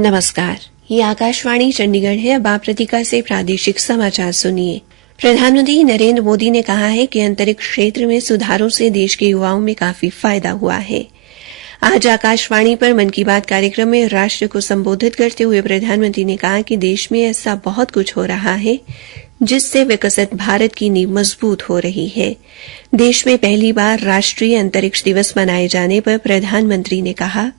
नमस्कार, ये आकाशवाणी चंडीगढ़ है। अब आप प्रतीका से प्रादेशिक समाचार सुनिए। प्रधानमंत्री नरेंद्र मोदी ने कहा है कि अंतरिक्ष क्षेत्र में सुधारों से देश के युवाओं में काफी फायदा हुआ है। आज आकाशवाणी पर मन की बात कार्यक्रम में राष्ट्र को संबोधित करते हुए प्रधानमंत्री ने कहा कि देश में ऐसा बहुत कुछ हो रहा है जिससे विकसित भारत की नींव मजबूत हो रही है। देश में पहली बार राष्ट्रीय अंतरिक्ष दिवस मनाए जाने पर प्रधानमंत्री ने कहा,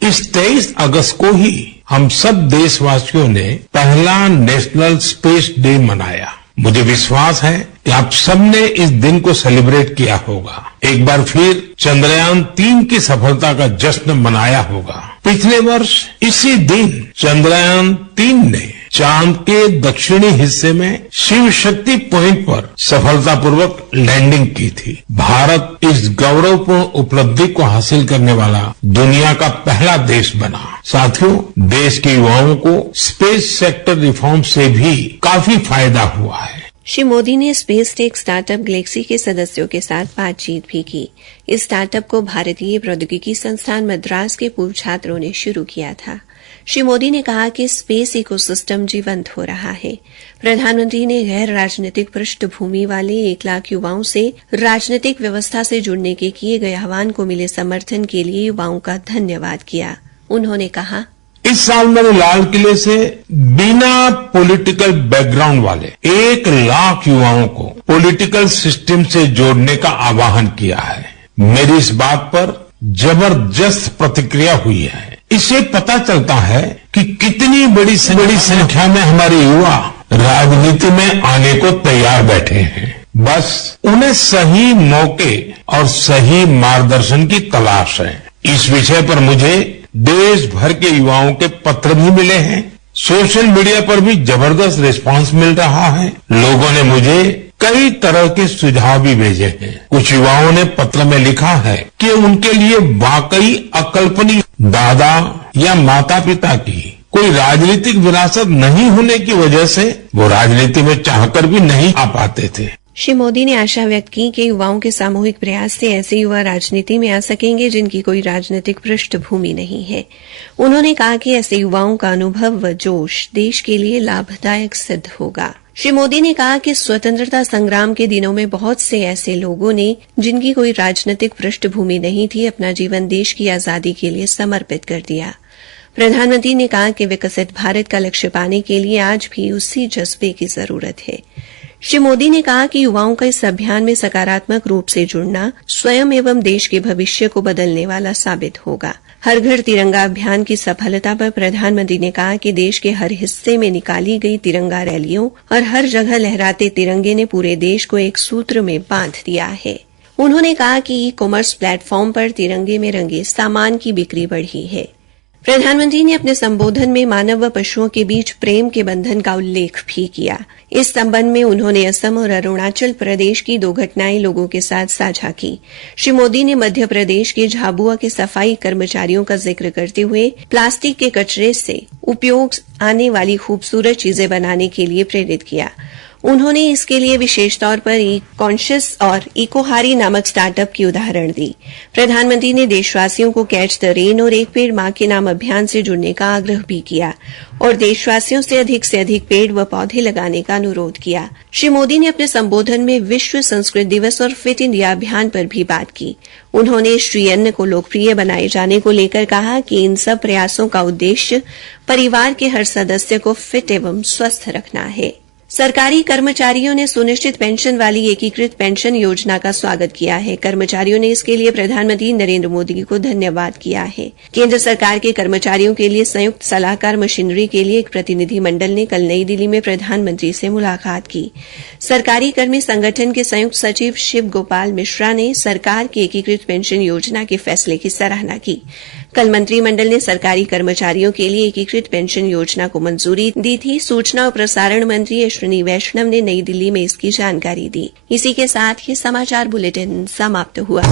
इस 23 अगस्त को ही हम सब देशवासियों ने पहला नेशनल स्पेस डे मनाया। मुझे विश्वास है कि आप सबने इस दिन को सेलिब्रेट किया होगा। एक बार फिर चंद्रयान 3 की सफलता का जश्न मनाया होगा। पिछले वर्ष इसी दिन चंद्रयान 3 ने चांद के दक्षिणी हिस्से में शिव शक्ति पॉइंट पर सफलतापूर्वक लैंडिंग की थी। भारत इस गौरवपूर्ण उपलब्धि को हासिल करने वाला दुनिया का पहला देश बना। साथियों, देश के युवाओं को स्पेस सेक्टर रिफॉर्म से भी काफी फायदा हुआ है। श्री मोदी ने स्पेस टेक स्टार्टअप गैलेक्सी के सदस्यों के साथ बातचीत भी की। इस स्टार्टअप को भारतीय प्रौद्योगिकी संस्थान मद्रास के पूर्व छात्रों ने शुरू किया था। श्री मोदी ने कहा कि स्पेस इकोसिस्टम जीवंत हो रहा है। प्रधानमंत्री ने गैर राजनीतिक पृष्ठभूमि वाले 1 लाख युवाओं से राजनीतिक व्यवस्था से जुड़ने के किए गए आह्वान को मिले समर्थन के लिए युवाओं का धन्यवाद किया। उन्होंने कहा, इस साल मैंने लाल किले से बिना पॉलिटिकल बैकग्राउंड वाले 1 लाख युवाओं को पॉलिटिकल सिस्टम से जोड़ने का आह्वान किया है। मेरी इस बात पर जबरदस्त प्रतिक्रिया हुई है। इससे पता चलता है कि कितनी बड़ी संख्या में हमारे युवा राजनीति में आने को तैयार बैठे हैं। बस उन्हें सही मौके और सही मार्गदर्शन की तलाश है। इस विषय पर मुझे देश भर के युवाओं के पत्र भी मिले हैं। सोशल मीडिया पर भी जबरदस्त रिस्पांस मिल रहा है। लोगों ने मुझे कई तरह के सुझाव भी भेजे हैं। कुछ युवाओं ने पत्र में लिखा है कि उनके लिए वाकई अकल्पनीय दादा या माता पिता की कोई राजनीतिक विरासत नहीं होने की वजह से वो राजनीति में चाहकर भी नहीं आ पाते थे। श्री मोदी ने आशा व्यक्त की कि युवाओं के सामूहिक प्रयास से ऐसे युवा राजनीति में आ सकेंगे जिनकी कोई राजनीतिक पृष्ठभूमि नहीं है। उन्होंने कहा कि ऐसे युवाओं का अनुभव व जोश देश के लिए लाभदायक सिद्ध होगा। श्री मोदी ने कहा कि स्वतंत्रता संग्राम के दिनों में बहुत से ऐसे लोगों ने, जिनकी कोई राजनीतिक पृष्ठभूमि नहीं थी, अपना जीवन देश की आजादी के लिए समर्पित कर दिया। प्रधानमंत्री ने कहा कि विकसित भारत का लक्ष्य पाने के लिए आज भी उसी जज्बे की जरूरत है। श्री मोदी ने कहा कि युवाओं का इस अभियान में सकारात्मक रूप से जुड़ना स्वयं एवं देश के भविष्य को बदलने वाला साबित होगा। हर घर तिरंगा अभियान की सफलता पर प्रधानमंत्री ने कहा कि देश के हर हिस्से में निकाली गई तिरंगा रैलियों और हर जगह लहराते तिरंगे ने पूरे देश को एक सूत्र में बांध दिया है। उन्होंने कहा कि ई कॉमर्स प्लेटफॉर्म पर तिरंगे में रंगे सामान की बिक्री बढ़ी है। प्रधानमंत्री ने अपने संबोधन में मानव व पशुओं के बीच प्रेम के बंधन का उल्लेख भी किया। इस संबंध में उन्होंने असम और अरुणाचल प्रदेश की 2 घटनाएं लोगों के साथ साझा की। श्री मोदी ने मध्य प्रदेश के झाबुआ के सफाई कर्मचारियों का जिक्र करते हुए प्लास्टिक के कचरे से उपयोग आने वाली खूबसूरत चीजें बनाने के लिए प्रेरित किया। उन्होंने इसके लिए विशेष तौर पर ई कॉन्शियस और इकोहारी नामक स्टार्टअप की उदाहरण दी। प्रधानमंत्री ने देशवासियों को कैच द रेन और एक पेड़ मां के नाम अभियान से जुड़ने का आग्रह भी किया और देशवासियों से अधिक पेड़ व पौधे लगाने का अनुरोध किया। श्री मोदी ने अपने संबोधन में विश्व संस्कृत दिवस और फिट इंडिया अभियान पर भी बात की। उन्होंने श्री अन्न को लोकप्रिय बनाए जाने को लेकर कहा कि इन सब प्रयासों का उद्देश्य परिवार के हर सदस्य को फिट एवं स्वस्थ रखना है। सरकारी कर्मचारियों ने सुनिश्चित पेंशन वाली एकीकृत पेंशन योजना का स्वागत किया है। कर्मचारियों ने इसके लिए प्रधानमंत्री नरेंद्र मोदी को धन्यवाद किया है। केंद्र सरकार के कर्मचारियों के लिए संयुक्त सलाहकार मशीनरी के लिए एक प्रतिनिधि मंडल ने कल नई दिल्ली में प्रधानमंत्री से मुलाकात की। सरकारी कर्मी संगठन के संयुक्त सचिव शिव गोपाल मिश्रा ने सरकार की एकीकृत पेंशन योजना के फैसले की सराहना की। कल मंत्रिमंडल ने सरकारी कर्मचारियों के लिए एकीकृत पेंशन योजना को मंजूरी दी थी। सूचना और प्रसारण मंत्री अश्विनी वैष्णव ने नई दिल्ली में इसकी जानकारी दी। इसी के साथ ये समाचार बुलेटिन समाप्त हुआ।